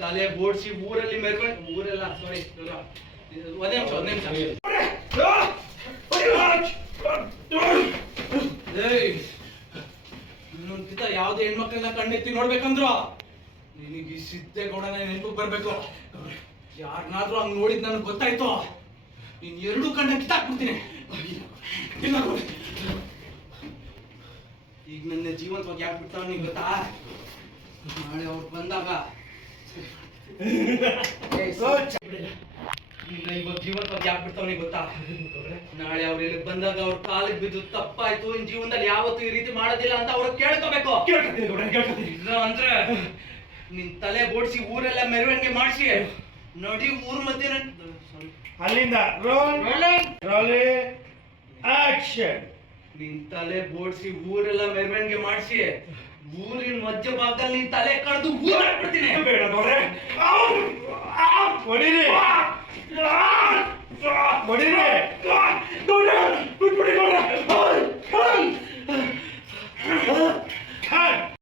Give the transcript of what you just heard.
ತಲೆ ಬೋಡ್ಸಿ ಊರಲ್ಲಿ ಮೆರ್ಕೊಂಡು ಊರೆಲ್ಲ ಸಾರಿ ಒಂದೇ ನಿಮಿಷ ಒಂದೇ ನಿಮಿಷ. ಇನ್ನೊಂದ್ಕಿತ ಯಾವ್ದೇ ಹೆಣ್ಮಕ್ಳನ್ನ ಕಣ್ಣೆತ್ತಿ ನೋಡ್ಬೇಕಂದ್ರು ನಿನಗೆ ಈ ಸಿದ್ದೇಗೌಡನ ನೆನಪು ಬರ್ಬೇಕು. ಯಾರನ್ನಾದ್ರೂ ಹಂಗ್ ನೋಡಿದ್ ನನಗೆ ಗೊತ್ತಾಯ್ತು. ನೀನ್ ಎರಡು ಕಣ್ಣ ಕಿತ್ತಾಕ್ಬಿಡ್ತೀನಿ. ಈಗ ನನ್ನ ಜೀವಂತವಾಗಿ ಯಾಕೆ ಬಿಡ್ತಾವ ನೀನ್ ಗೊತ್ತಾ? ನಾಳೆ ಅವ್ರು ಬಂದಾಗ ಇವಾಗ ಜೀವಂತವಾಗಿ ಯಾಕೆ ಬಿಡ್ತಾವ ಗೊತ್ತಾ ನಾಳೆ ಅವ್ರು ಇಲ್ಲಿಗೆ ಬಂದಾಗ ಅವ್ರ ಕಾಲಿಗೆ ಬಿದ್ದು ತಪ್ಪಾಯ್ತು ನಿನ್ ಜೀವನದಲ್ಲಿ ಯಾವತ್ತೂ ಈ ರೀತಿ ಮಾಡೋದಿಲ್ಲ ಅಂತ ಅವ್ರ ಕೇಳ್ಕೋಬೇಕು ಇಲ್ಲ ಅಂದ್ರೆ ನಿನ್ ತಲೆ ಬೋಡಿಸಿ ಊರೆಲ್ಲ ಮೆರವಣಿಗೆ ಮಾಡಿಸಿ ನೋಡಿ ಊರ್ ಮಧ್ಯೆ ಅಲ್ಲಿಂದ ಆಕ್ಷನ್ ನಿನ್ ತಲೆ ಬೋಡ್ಸಿ ಊರೆಲ್ಲ ಮೆರವಣಿಗೆ ಮಾಡಿಸಿ ಊರಿನ ಮಧ್ಯ ಭಾಗದಲ್ಲಿ ನಿನ್ ತಲೆ ಕಡ್ದು ಊರ್ ಹಾಕ್ಬಿಡ್ತೀನಿ. ಬೇಡ ಹೊಡಿರಿ. ಹೊಡಿರಿ.